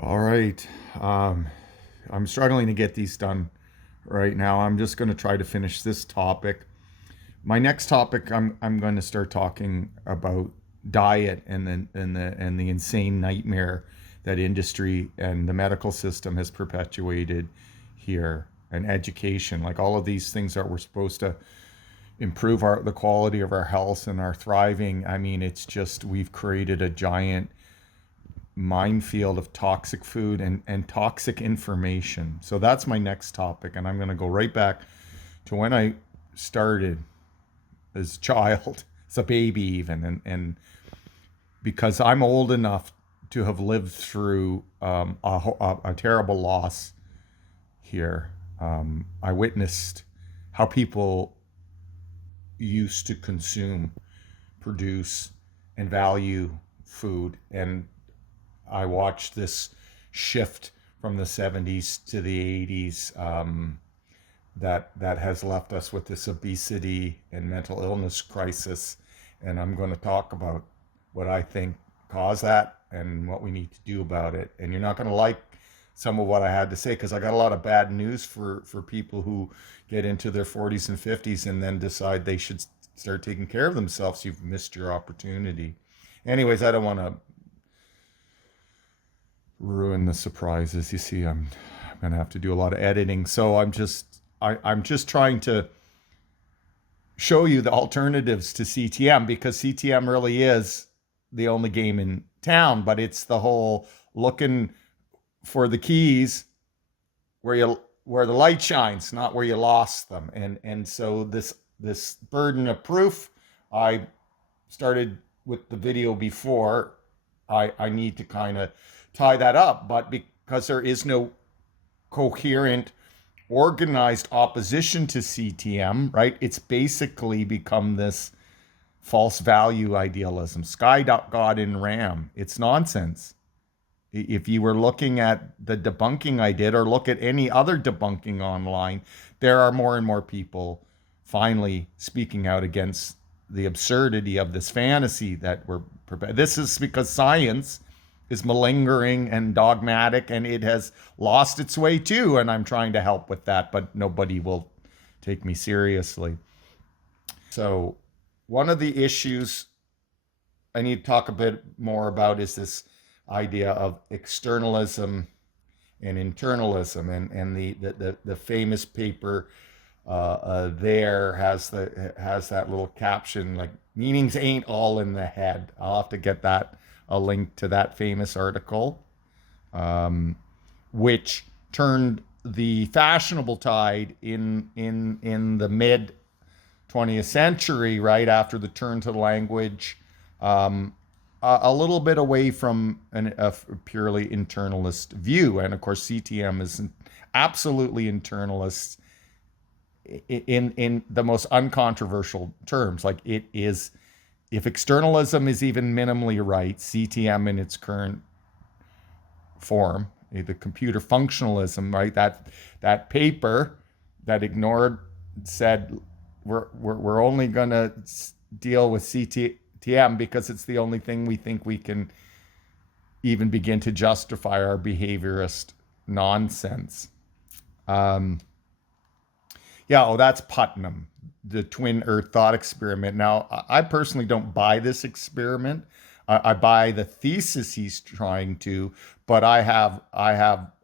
All right. Um, I'm struggling to get these done right now. I'm just going to try to finish this topic. My next topic, I'm going to start talking about diet and the insane nightmare that industry and the medical system has perpetuated here, and education, like all of these things that we're supposed to improve the quality of our health and our thriving. I mean, it's just we've created a giant minefield of toxic food and toxic information. So that's my next topic. And I'm going to go right back to when I started as a child, as a baby, even. And because I'm old enough to have lived through a terrible loss here, I witnessed how people used to consume, produce, and value food. And I watched this shift from the 70s to the 80s, that has left us with this obesity and mental illness crisis. And I'm going to talk about what I think caused that and what we need to do about it. And you're not going to like some of what I had to say because I got a lot of bad news for people who get into their 40s and 50s and then decide they should start taking care of themselves. You've missed your opportunity. Anyways, I don't want to ruin the surprises. You see, I'm gonna have to do a lot of editing, so I'm just trying to show you the alternatives to CTM because CTM really is the only game in town. But it's the whole looking for the keys where the light shines, not where you lost them. And so this burden of proof, I started with the video before. I need to kind of tie that up, but because there is no coherent, organized opposition to CTM, right? It's basically become this false value idealism. Sky God in Ram. It's nonsense. If you were looking at the debunking I did, or look at any other debunking online, there are more and more people finally speaking out against the absurdity of this fantasy that we're. This is because science is malingering and dogmatic, and it has lost its way too. And I'm trying to help with that, but nobody will take me seriously. So, one of the issues I need to talk a bit more about is this idea of externalism and internalism, and the famous paper there has that little caption like meanings ain't all in the head. I'll have to get that a link to that famous article, which turned the fashionable tide in the mid 20th century, right after the turn to language, a little bit away from a purely internalist view. And of course, CTM is absolutely internalist in the most uncontroversial terms. Like, it is, if externalism is even minimally right, CTM in its current form, the computer functionalism, right? That paper that ignored said we're only going to deal with CTM because it's the only thing we think we can even begin to justify our behaviorist nonsense. Um, yeah, oh, that's Putnam, the twin Earth thought experiment. Now, I personally don't buy this experiment. I buy the thesis he's trying to, but I have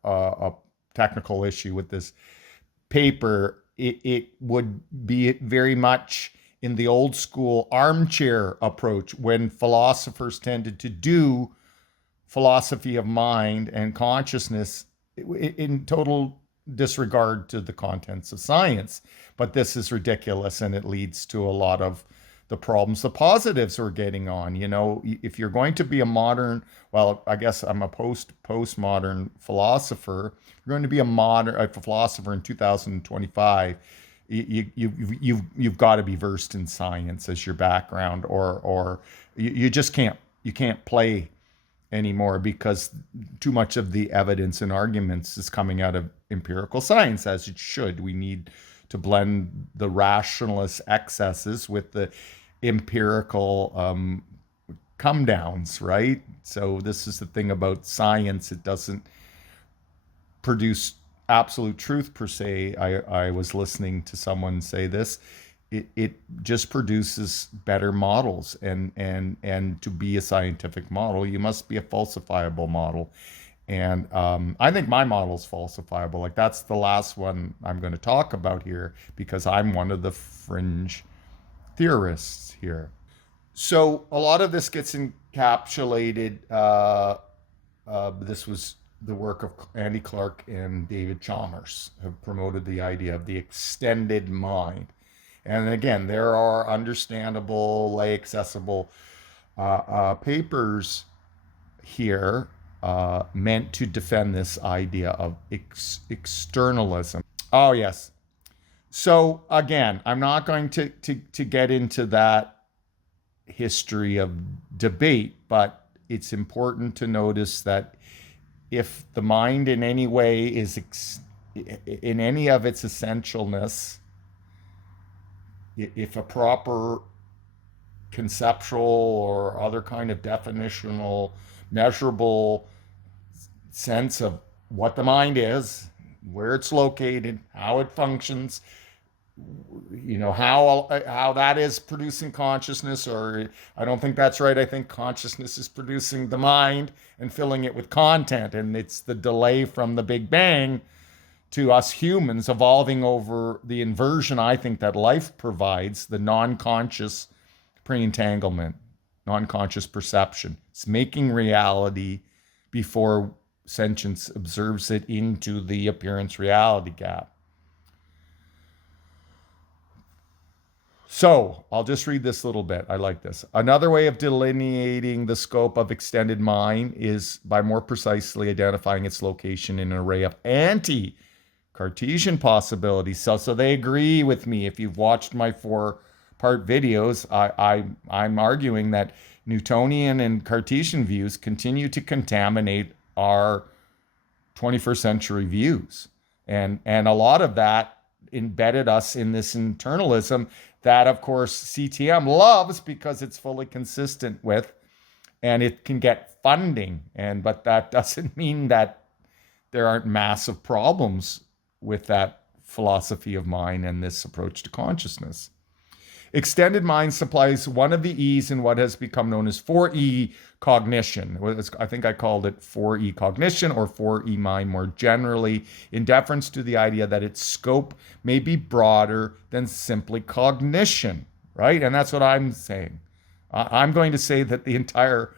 a technical issue with this paper. It would be very much in the old school armchair approach when philosophers tended to do philosophy of mind and consciousness in total disregard to the contents of science. But this is ridiculous, and it leads to a lot of the problems. The positives we're getting on, if you're going to be a modern, well, I guess I'm a postmodern philosopher. If you're going to be a philosopher in 2025, you've got to be versed in science as your background, or you just can't play anymore, because too much of the evidence and arguments is coming out of empirical science, as it should. We need to blend the rationalist excesses with the empirical come downs, right? So this is the thing about science. It doesn't produce absolute truth per se. I was listening to someone say this. It just produces better models, and to be a scientific model, you must be a falsifiable model. And I think my model's falsifiable. Like that's the last one I'm going to talk about here because I'm one of the fringe theorists here. So a lot of this gets encapsulated. This was the work of Andy Clark and David Chalmers, have promoted the idea of the extended mind. And again, there are understandable, lay accessible papers here meant to defend this idea of externalism. Oh, yes. So again, I'm not going to get into that history of debate, but it's important to notice that if the mind in any way is in any of its essentialness, if a proper conceptual or other kind of definitional, measurable sense of what the mind is, where it's located, how it functions, how that is producing consciousness, or I don't think that's right. I think consciousness is producing the mind and filling it with content, and it's the delay from the Big Bang to us humans evolving over the inversion I think that life provides, the non-conscious pre-entanglement, non-conscious perception. It's making reality before sentience observes it into the appearance reality gap. So I'll just read this little bit. I like this. Another way of delineating the scope of extended mind is by more precisely identifying its location in an array of anti-Cartesian possibilities. So they agree with me. If you've watched my 4-part videos, I'm arguing that Newtonian and Cartesian views continue to contaminate our 21st century views. And a lot of that embedded us in this internalism that, of course, CTM loves because it's fully consistent with, and it can get funding. But that doesn't mean that there aren't massive problems with that philosophy of mind and this approach to consciousness. Extended mind supplies one of the E's in what has become known as 4E cognition. I think I called it 4E cognition or 4E mind more generally, in deference to the idea that its scope may be broader than simply cognition, right? And that's what I'm saying. I'm going to say that the entire,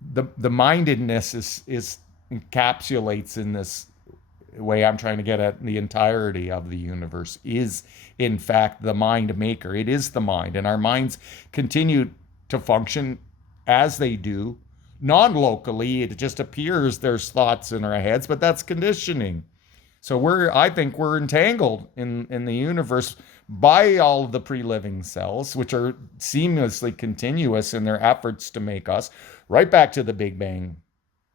the mindedness is encapsulates in this way I'm trying to get at the entirety of the universe is in fact the mind maker. It is the mind, and our minds continue to function as they do non-locally. It just appears there's thoughts in our heads, but that's conditioning. So I think we're entangled in the universe by all of the pre-living cells, which are seamlessly continuous in their efforts to make us right back to the Big Bang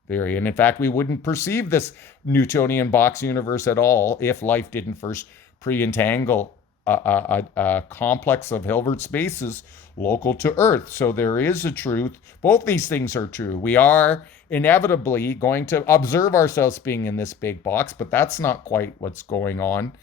theory. And in fact, we wouldn't perceive this Newtonian box universe at all if life didn't first pre-entangle a complex of Hilbert spaces local to Earth. So there is a truth. Both these things are true. We are inevitably going to observe ourselves being in this big box, but that's not quite what's going on.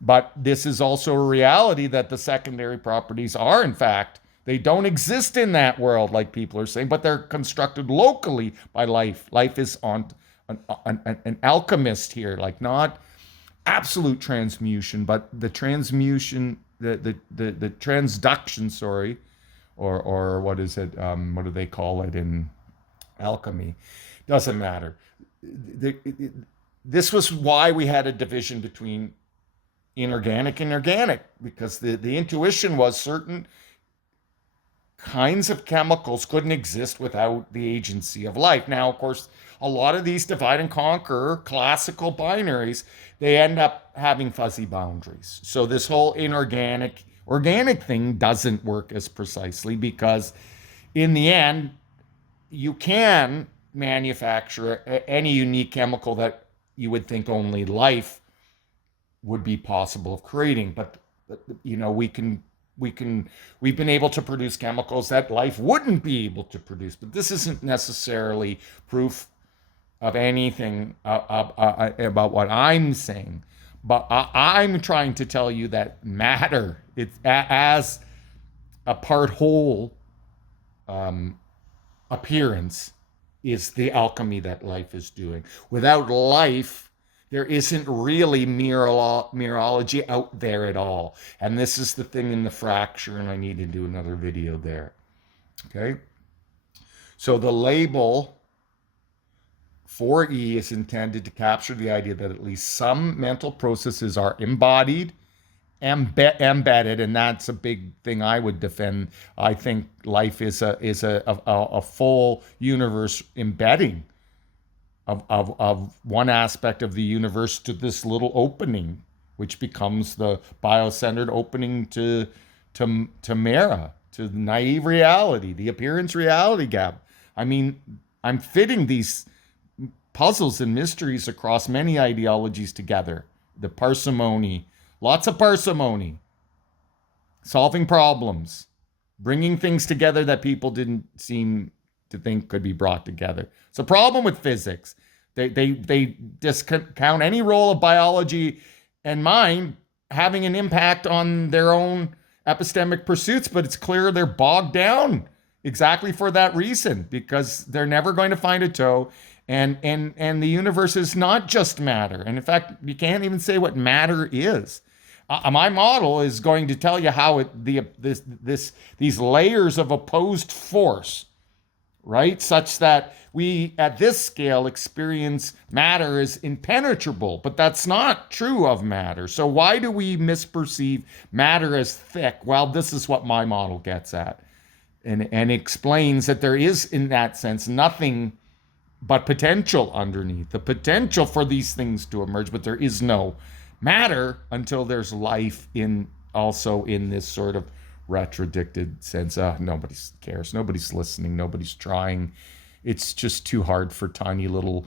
But this is also a reality that the secondary properties are, in fact, they don't exist in that world like people are saying, but they're constructed locally by life. Life is on an alchemist here, like not absolute transmutation, but the transmutation, the transduction, sorry, or what is it? What do they call it in alchemy? Doesn't matter. This was why we had a division between inorganic and organic, because the intuition was certain kinds of chemicals couldn't exist without the agency of life. Now, of course, a lot of these divide and conquer classical binaries, they end up having fuzzy boundaries. So this whole organic thing doesn't work as precisely, because in the end, you can manufacture any unique chemical that you would think only life would be possible of creating. But we can we've been able to produce chemicals that life wouldn't be able to produce. But this isn't necessarily proof of anything about what I'm saying. But I'm trying to tell you that matter, it's as a part whole appearance, is the alchemy that life is doing. Without life, there isn't really mereology out there at all. And this is the thing in the fracture, and I need to do another video there. Okay? So the label 4E is intended to capture the idea that at least some mental processes are embodied, embedded, and that's a big thing I would defend. I think life is a full universe embedding of one aspect of the universe to this little opening, which becomes the biocentered opening to Mara, to naive reality, the appearance reality gap. I mean, I'm fitting these puzzles and mysteries across many ideologies together. The parsimony, lots of parsimony, solving problems, bringing things together that people didn't seem to think could be brought together. It's a problem with physics. They discount any role of biology and mind having an impact on their own epistemic pursuits, but it's clear they're bogged down exactly for that reason, because they're never going to find a toe. And the universe is not just matter. And in fact, you can't even say what matter is. My model is going to tell you how these layers of opposed force, right, such that we at this scale experience matter as impenetrable, but that's not true of matter. So why do we misperceive matter as thick? Well, this is what my model gets at, and explains that there is, in that sense, nothing but potential underneath, the potential for these things to emerge, but there is no matter until there's life also in this sort of retrodicted sense. Nobody cares, nobody's listening, nobody's trying. It's just too hard for tiny little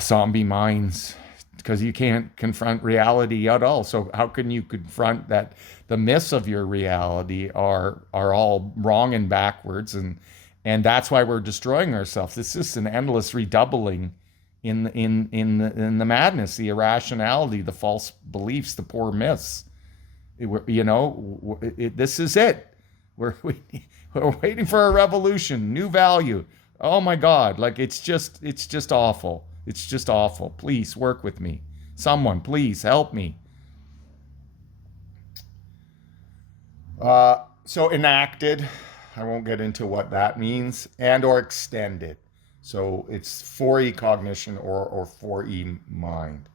zombie minds, because you can't confront reality at all. So how can you confront that the myths of your reality are all wrong and backwards, and that's why we're destroying ourselves. It's just an endless redoubling in the madness, the irrationality, the false beliefs, the poor myths. This is it. We're waiting for a revolution, new value. Oh my God! Like it's just awful. It's just awful. Please work with me. Someone, please help me. So enacted. I won't get into what that means, and or extended. So it's 4E cognition or 4E mind.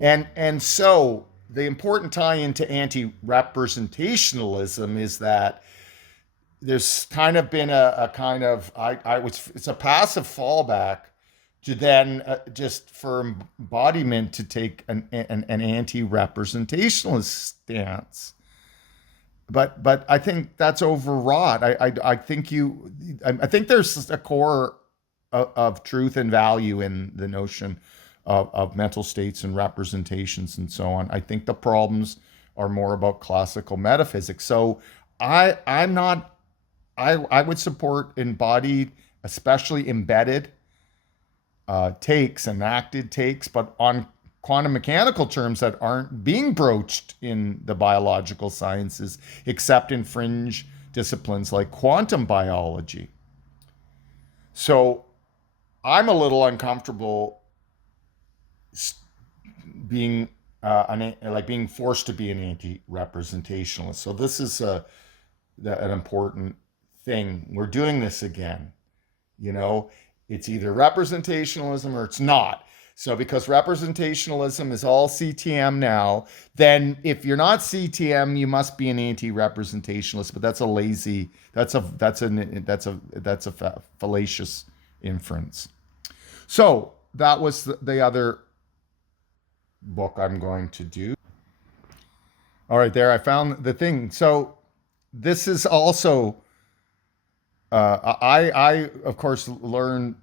And so the important tie into anti-representationalism is that there's kind of been a kind of it's a passive fallback to then just for embodiment to take an anti-representationalist stance. But I think that's overwrought. I think there's a core of truth and value in the notion of mental states and representations and so on. I think the problems are more about classical metaphysics. So I would support embodied, especially embedded takes, enacted takes, but on quantum mechanical terms that aren't being broached in the biological sciences, except in fringe disciplines like quantum biology. So I'm a little uncomfortable being being forced to be an anti-representationalist. So this is an important thing. We're doing this again. It's either representationalism or it's not. So because representationalism is all CTM now, then if you're not CTM, you must be an anti-representationalist. But that's a fallacious inference. So that was the other book I'm going to do. All right, there I found the thing. So this is also I of course learned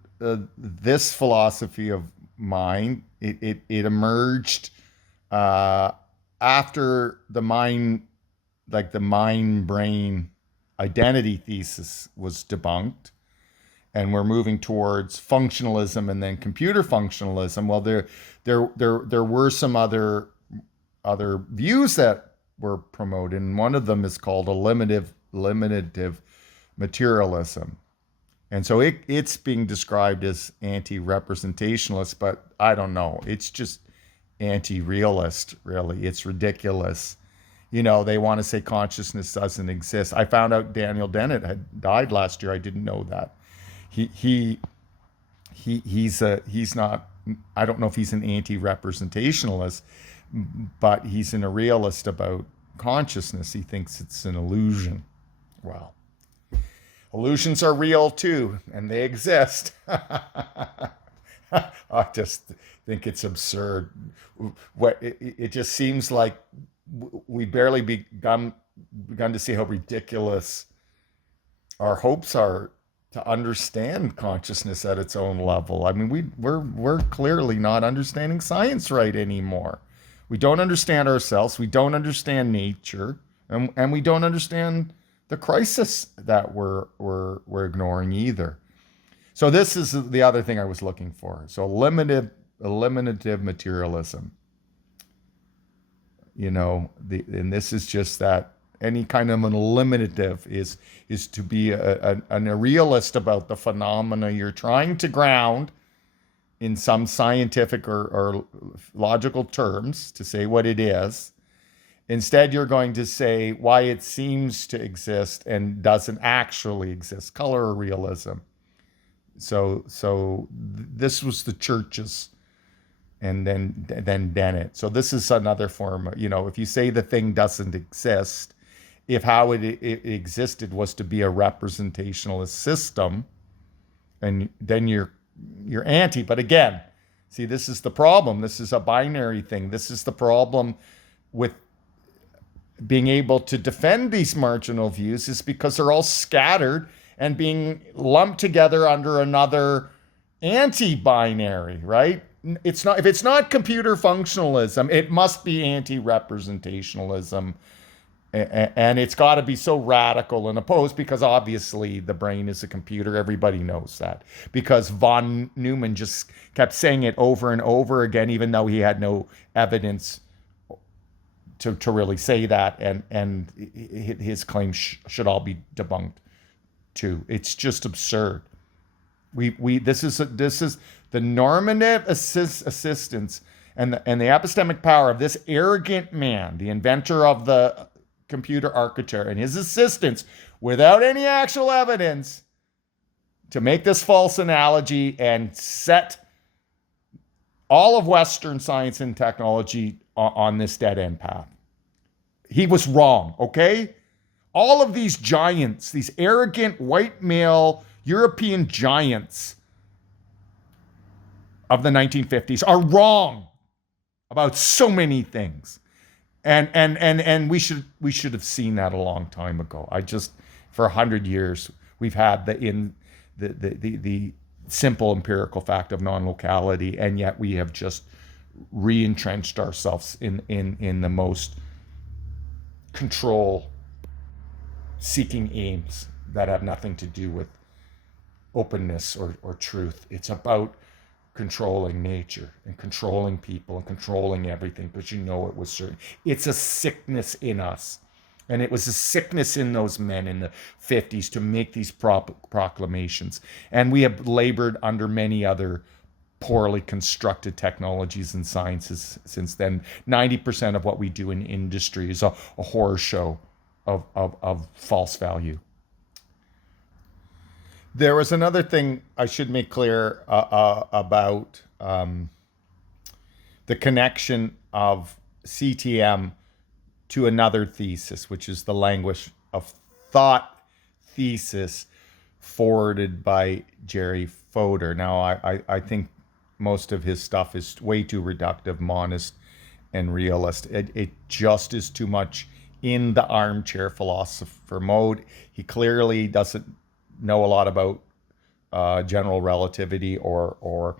this philosophy of mind. It emerged after the mind brain identity thesis was debunked, and we're moving towards functionalism and then computer functionalism. Well, there were some other views that were promoted, and one of them is called eliminative materialism. And so it's being described as anti-representationalist, but I don't know. It's just anti-realist, really. It's ridiculous. They want to say consciousness doesn't exist. I found out Daniel Dennett had died last year. I didn't know that. He's not, I don't know if he's an anti-representationalist, but he's a realist about consciousness. He thinks it's an illusion. Well, illusions are real too, and they exist. I just think it's absurd. It just seems like we barely begun to see how ridiculous our hopes are to understand consciousness at its own level. I mean, we're clearly not understanding science right anymore. We don't understand ourselves. We don't understand nature, and we don't understand the crisis that we're ignoring either. So this is the other thing I was looking for. So eliminative materialism. And this is just that any kind of an eliminative is to be a realist about the phenomena you're trying to ground in some scientific or logical terms to say what it is. Instead, you're going to say why it seems to exist and doesn't actually exist. Color realism. So this was the church's, and then Dennett. So this is another form. If you say the thing doesn't exist, if how it existed was to be a representationalist system, and then you're anti. But again, see, this is the problem. This is a binary thing. This is the problem with being able to defend these marginal views, is because they're all scattered and being lumped together under another anti-binary, right? It's not, if it's not computer functionalism, it must be anti-representationalism. And it's got to be so radical and opposed, because obviously the brain is a computer. Everybody knows that, because von Neumann just kept saying it over and over again, even though he had no evidence to really say that. And his claims should all be debunked too. It's just absurd. This is the normative assistance and the epistemic power of this arrogant man, the inventor of the computer architecture, and his assistants, without any actual evidence, to make this false analogy and set all of Western science and technology on this dead end path. He was wrong, okay? All of these giants, these arrogant white male European giants of the 1950s, are wrong about so many things. And we should have seen that a long time ago. For 100 years, we've had the simple empirical fact of non-locality, and yet we have just re-entrenched ourselves in the most control-seeking aims that have nothing to do with openness or truth. It's about controlling nature and controlling people and controlling everything, because it was certain. It's a sickness in us. And it was a sickness in those men in the 50s to make these proclamations. And we have labored under many other poorly constructed technologies and sciences since then. 90% of what we do in industry is a horror show of false value. There was another thing I should make clear about the connection of CTM to another thesis, which is the language of thought thesis forwarded by Jerry Fodor. Now, I think most of his stuff is way too reductive, monist, and realist. It just is too much in the armchair philosopher mode. He clearly doesn't know a lot about general relativity or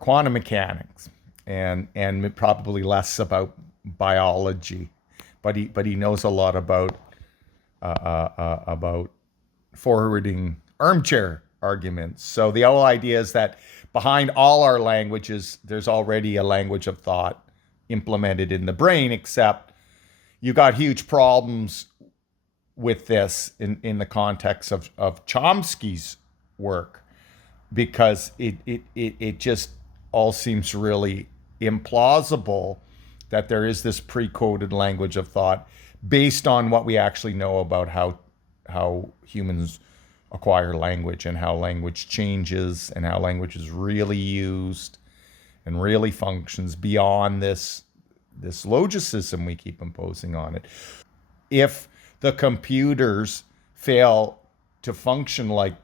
quantum mechanics, and probably less about biology, but he knows a lot about forwarding armchair arguments. So the whole idea is that behind all our languages, there's already a language of thought implemented in the brain, except you got huge problems with this in the context of Chomsky's work, because it just all seems really implausible that there is this pre-coded language of thought based on what we actually know about how humans acquire language and how language changes and how language is really used and really functions beyond this logicism we keep imposing on it. If the computers fail to function like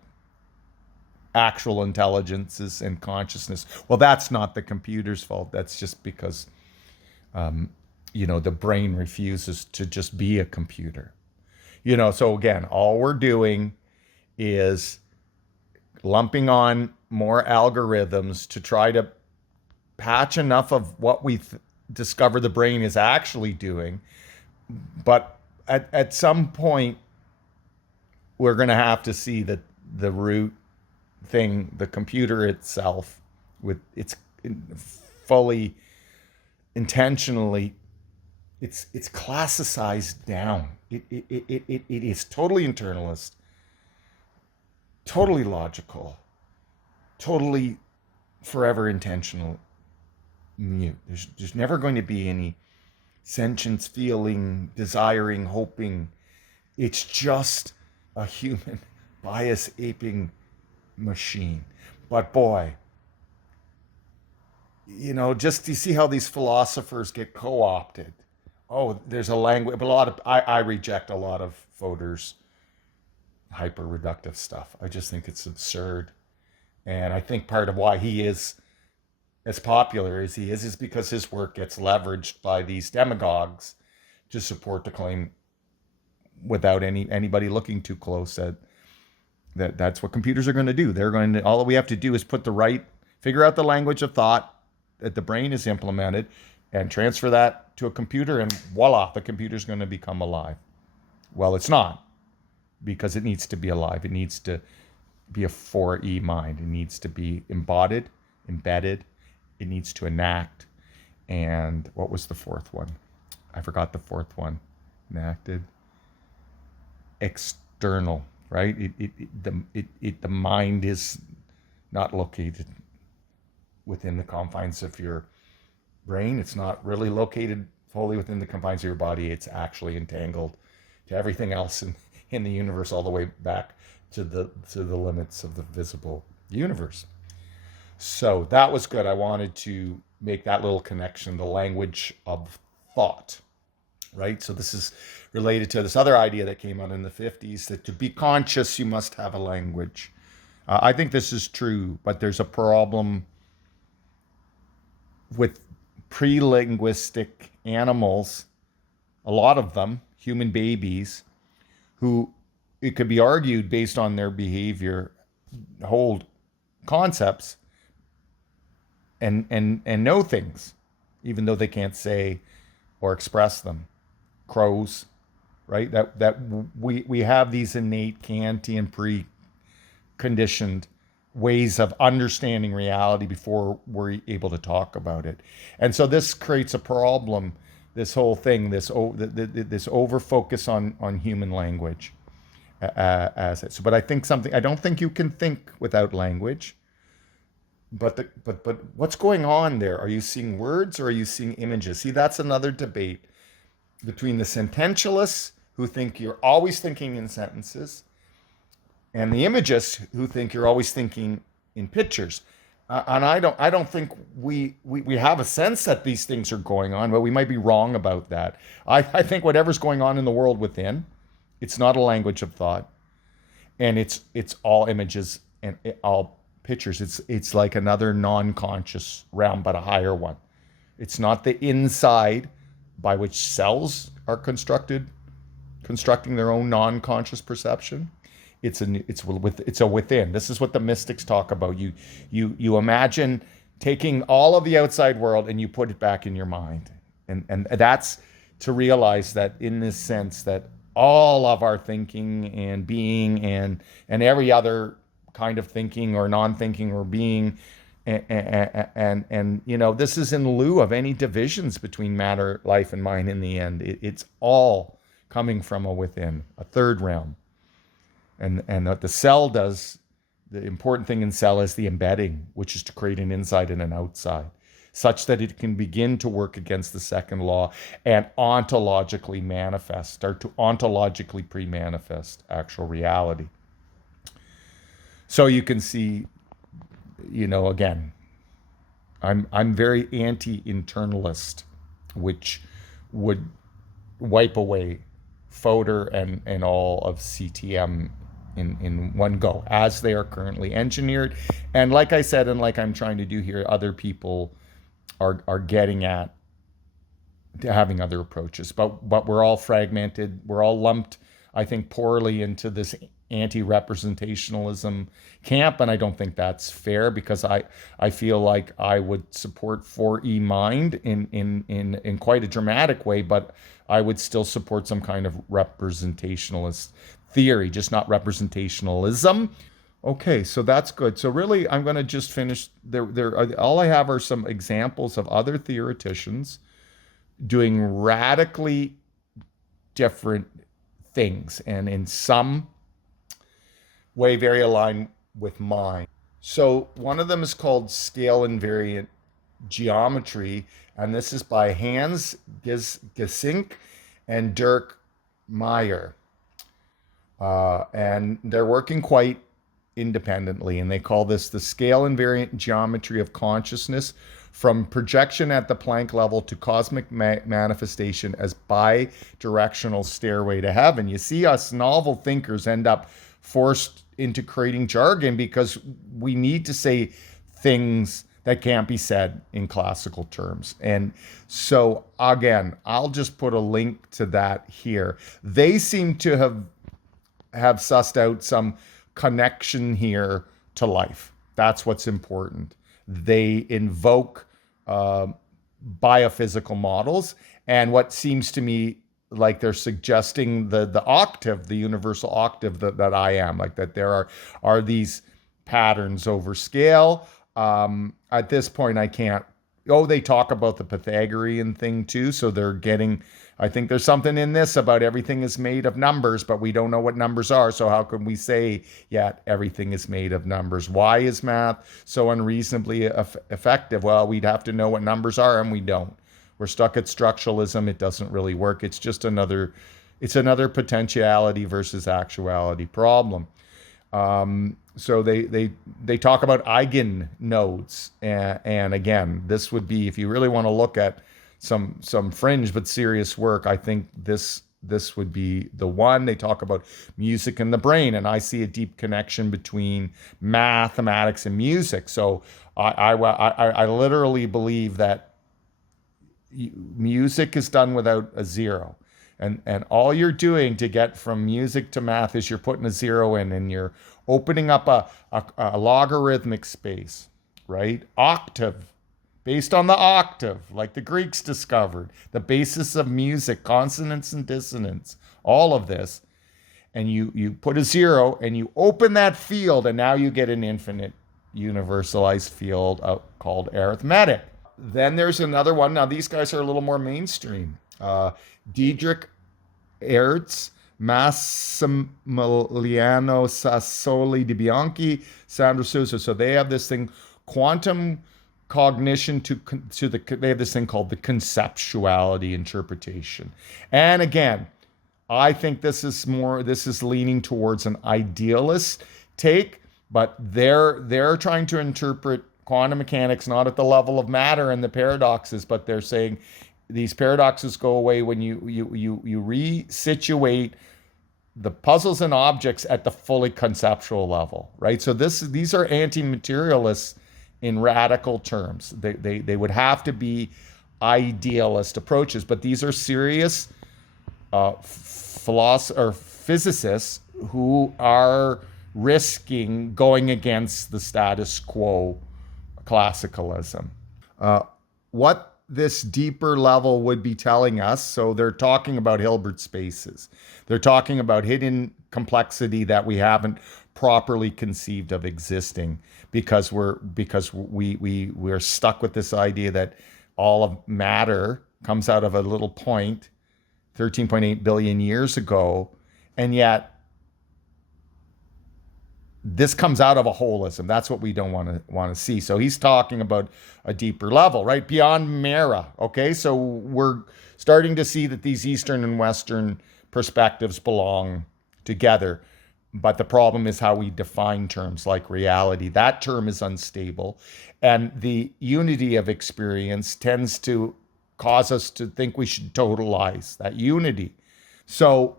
actual intelligences and consciousness, well, that's not the computer's fault. That's just because the brain refuses to just be a computer. So again, all we're doing is lumping on more algorithms to try to patch enough of what we discover the brain is actually doing. But at some point, we're going to have to see that the root thing, the computer itself, with its fully intentionally, it's classicized down. It is totally internalist, totally logical, totally forever intentional mute. There's never going to be any sentience, feeling, desiring, hoping. It's just a human bias aping machine. But boy, just you see how these philosophers get co-opted. Oh, there's a language, but I reject a lot of Fodor's hyper reductive stuff. I just think it's absurd. And I think part of why he is as popular as he is because his work gets leveraged by these demagogues to support the claim without anybody looking too close that's what computers are going to do. They're going to, all we have to do is figure out the language of thought that the brain is implemented and transfer that to a computer, and voila, the computer's going to become alive. Well, it's not, because it needs to be alive. It needs to be a 4E mind. It needs to be embodied, embedded. It needs to enact. And what was the fourth one? I forgot the fourth one. Enacted. External, right? The mind is not located within the confines of your brain. It's not really located fully within the confines of your body. It's actually entangled to everything else in the universe, all the way back to the limits of the visible universe. So that was good. I wanted to make that little connection, the language of thought, right? So this is related to this other idea that came out in the 50s, that to be conscious, you must have a language. I think this is true, but there's a problem with pre-linguistic animals, a lot of them, human babies, who it could be argued based on their behavior, hold concepts and know things, even though they can't say or express them. Crows, right? That we have these innate Kantian preconditioned ways of understanding reality before we're able to talk about it. And so this creates a problem, this whole thing, this over focus on human language as it. So, but I don't think you can think without language. But what's going on there? Are you seeing words or are you seeing images? See, that's another debate between the sententialists who think you're always thinking in sentences, and the imagists who think you're always thinking in pictures. And I don't think we have a sense that these things are going on, but we might be wrong about that. I think whatever's going on in the world within, it's not a language of thought, and it's all images and all pictures. It's like another non-conscious realm, but a higher one. It's not the inside by which cells are constructing their own non-conscious perception. It's a within. This is what the mystics talk about. You imagine taking all of the outside world and you put it back in your mind. And that's to realize that in this sense that all of our thinking and being and every other kind of thinking or non-thinking or being and you know, this is in lieu of any divisions between matter, life, and mind in the end. It's all coming from a within, a third realm. And what the cell does, the important thing in cell is the embedding, which is to create an inside and an outside, such that it can begin to work against the second law and ontologically manifest, start to ontologically pre-manifest actual reality. So you can see, you know, again, I'm very anti-internalist, which would wipe away Fodor and all of CTM in one go, as they are currently engineered. And like I said, and like I'm trying to do here, other people are getting at having other approaches. But we're all fragmented. We're all lumped, I think, poorly into this anti-representationalism camp, and I don't think that's fair, because I feel like I would support 4E mind in quite a dramatic way, but I would still support some kind of representationalist theory, just not representationalism. Okay, so that's good. So really, I'm going to just finish. All I have are some examples of other theoreticians doing radically different things, and in some way very aligned with mine. So one of them is called scale invariant geometry, and this is by Hans Gesink and Dirk Meyer. And they're working quite independently, and they call this the scale invariant geometry of consciousness, from projection at the Planck level to cosmic manifestation as bi-directional stairway to heaven. You see, us novel thinkers end up forced into creating jargon because we need to say things that can't be said in classical terms. And so again, I'll just put a link to that here. They seem to have sussed out some connection here to life. That's what's important. They invoke biophysical models, and what seems to me like they're suggesting the octave, the universal octave that I am, like that there are these patterns over scale. At this point, I can't. Oh, they talk about the Pythagorean thing too, so they're getting. I think there's something in this about everything is made of numbers, but we don't know what numbers are. So how can we say yet everything is made of numbers? Why is math so unreasonably effective? Well, we'd have to know what numbers are, and we don't. We're stuck at structuralism. It doesn't really work. It's just another potentiality versus actuality problem. So they talk about eigennodes, and again, this would be, if you really want to look at some fringe but serious work, I think this would be the one. They talk about music and the brain, and I see a deep connection between mathematics and music. So I literally believe that music is done without a zero. And all you're doing to get from music to math is you're putting a zero in, and you're opening up a logarithmic space, right? Octave, based on the octave, like the Greeks discovered, the basis of music, consonance and dissonance, all of this. And you put a zero and you open that field, and now you get an infinite universalized field called arithmetic. Then there's another one. Now these guys are a little more mainstream. Diedrich Ertz, Massimiliano Sassoli Di Bianchi, Sandro Sousa. So they have this thing, quantum cognition they have this thing called the conceptuality interpretation. And again, I think this is leaning towards an idealist take, but they're trying to interpret quantum mechanics not at the level of matter and the paradoxes, but they're saying these paradoxes go away when you resituate the puzzles and objects at the fully conceptual level, right? So these are anti-materialists in radical terms. They would have to be idealist approaches, but these are serious physicists who are risking going against the status quo classicalism. What this deeper level would be telling us, so they're talking about Hilbert spaces. They're talking about hidden complexity that we haven't properly conceived of existing because we're stuck with this idea that all of matter comes out of a little point 13.8 billion years ago, and yet this comes out of a holism. That's what we don't want to see. So he's talking about a deeper level, right? Beyond Mera. Okay. So we're starting to see that these Eastern and Western perspectives belong together. But the problem is how we define terms like reality. That term is unstable. And the unity of experience tends to cause us to think we should totalize that unity. So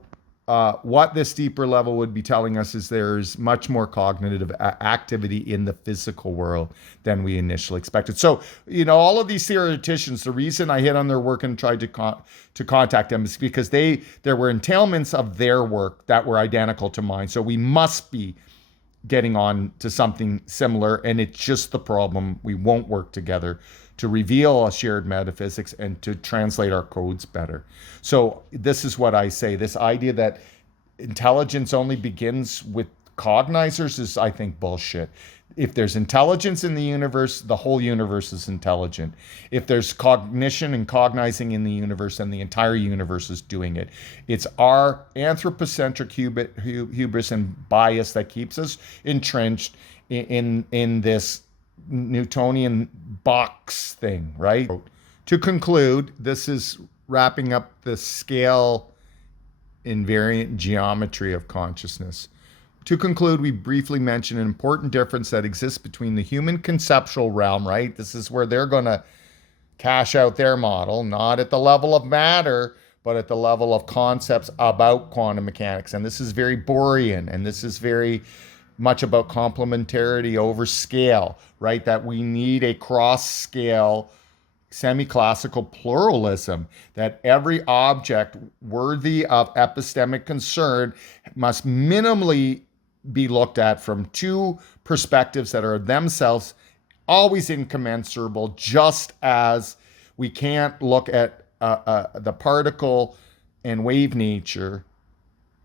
what this deeper level would be telling us is there's much more cognitive activity in the physical world than we initially expected. So, all of these theoreticians, the reason I hit on their work and tried to contact them is because there were entailments of their work that were identical to mine. So we must be getting on to something similar, and it's just the problem. We won't work together to reveal a shared metaphysics and to translate our codes better. So this is what I say. This idea that intelligence only begins with cognizers is, I think, bullshit. If there's intelligence in the universe, the whole universe is intelligent. If there's cognition and cognizing in the universe, then the entire universe is doing it. It's our anthropocentric hubris and bias that keeps us entrenched in this Newtonian box thing, right? To conclude, this is wrapping up the scale invariant geometry of consciousness. To conclude, we briefly mention an important difference that exists between the human conceptual realm, right? This is where they're going to cash out their model, not at the level of matter, but at the level of concepts about quantum mechanics. And this is very Bohrian, and this is very much about complementarity over scale, right? That we need a cross-scale semi-classical pluralism, that every object worthy of epistemic concern must minimally be looked at from two perspectives that are themselves always incommensurable, just as we can't look at the particle and wave nature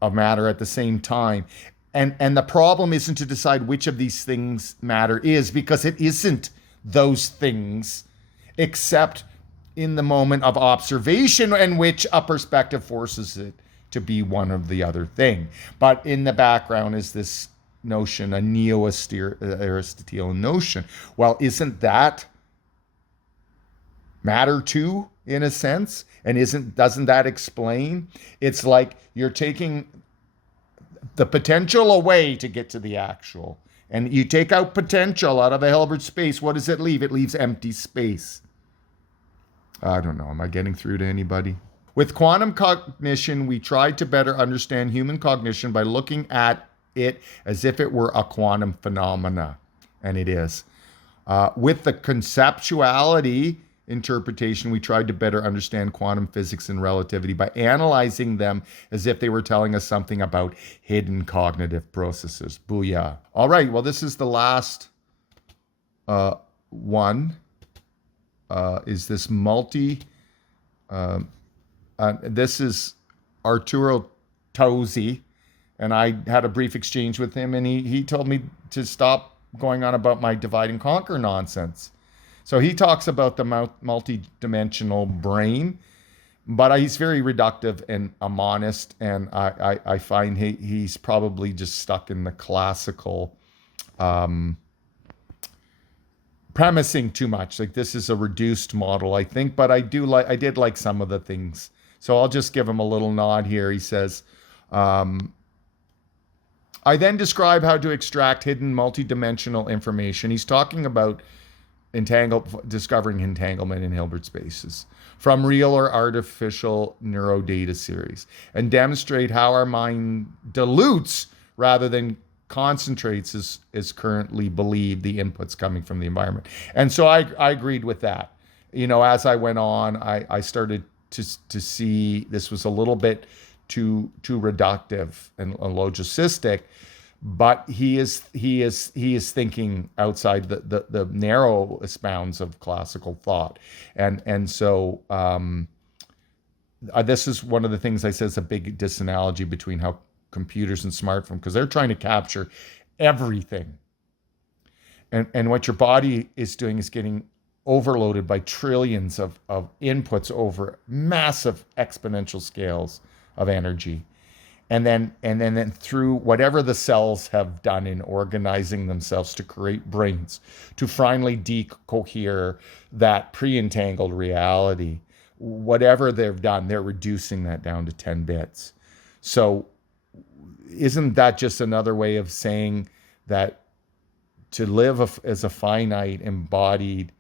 of matter at the same time. And the problem isn't to decide which of these things matter is, because it isn't those things, except in the moment of observation in which a perspective forces it to be one of the other thing. But in the background is this notion, a neo-Aristotelian notion. Well, isn't that matter too, in a sense? And doesn't that explain? It's like you're taking the potential away to get to the actual. And you take out potential out of a Hilbert space, what does it leave? It leaves empty space. I don't know. Am I getting through to anybody? With quantum cognition, we tried to better understand human cognition by looking at it as if it were a quantum phenomena. And it is. With the conceptuality interpretation, we tried to better understand quantum physics and relativity by analyzing them as if they were telling us something about hidden cognitive processes. Booyah. All right, well, this is the last one. Is this this is Arturo Tosi, and I had a brief exchange with him, and he told me to stop going on about my divide and conquer nonsense. So he talks about the multi-dimensional brain, but he's very reductive and a monist, and I find he's probably just stuck in the classical premising too much. Like, this is a reduced model, I think, but I did like some of the things. So I'll just give him a little nod here. He says, I then describe how to extract hidden multi-dimensional information. He's talking about discovering entanglement in Hilbert spaces from real or artificial neurodata series, and demonstrate how our mind dilutes rather than concentrates is currently believed the inputs coming from the environment. And so I agreed with that. As I went on, I started to see this was a little bit too reductive and logicistic. but he is thinking outside the narrowest bounds of classical thought, and so this is one of the things I said is a big disanalogy between how computers and smartphones, because they're trying to capture everything, and what your body is doing is getting overloaded by trillions of inputs over massive exponential scales of energy. And then through whatever the cells have done in organizing themselves to create brains, to finally decohere that pre-entangled reality, whatever they've done, they're reducing that down to 10 bits. So isn't that just another way of saying that to live as a finite, embodied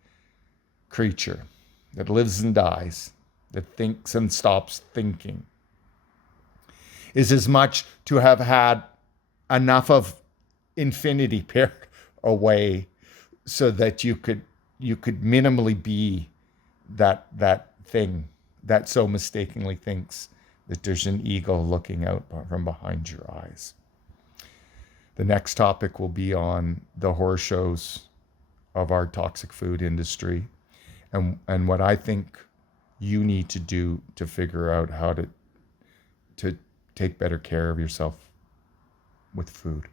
creature that lives and dies, that thinks and stops thinking, is as much to have had enough of infinity pared away so that you could minimally be that thing that so mistakenly thinks that there's an ego looking out from behind your eyes. The next topic will be on the horror shows of our toxic food industry, and what I think you need to do to figure out how to take better care of yourself with food.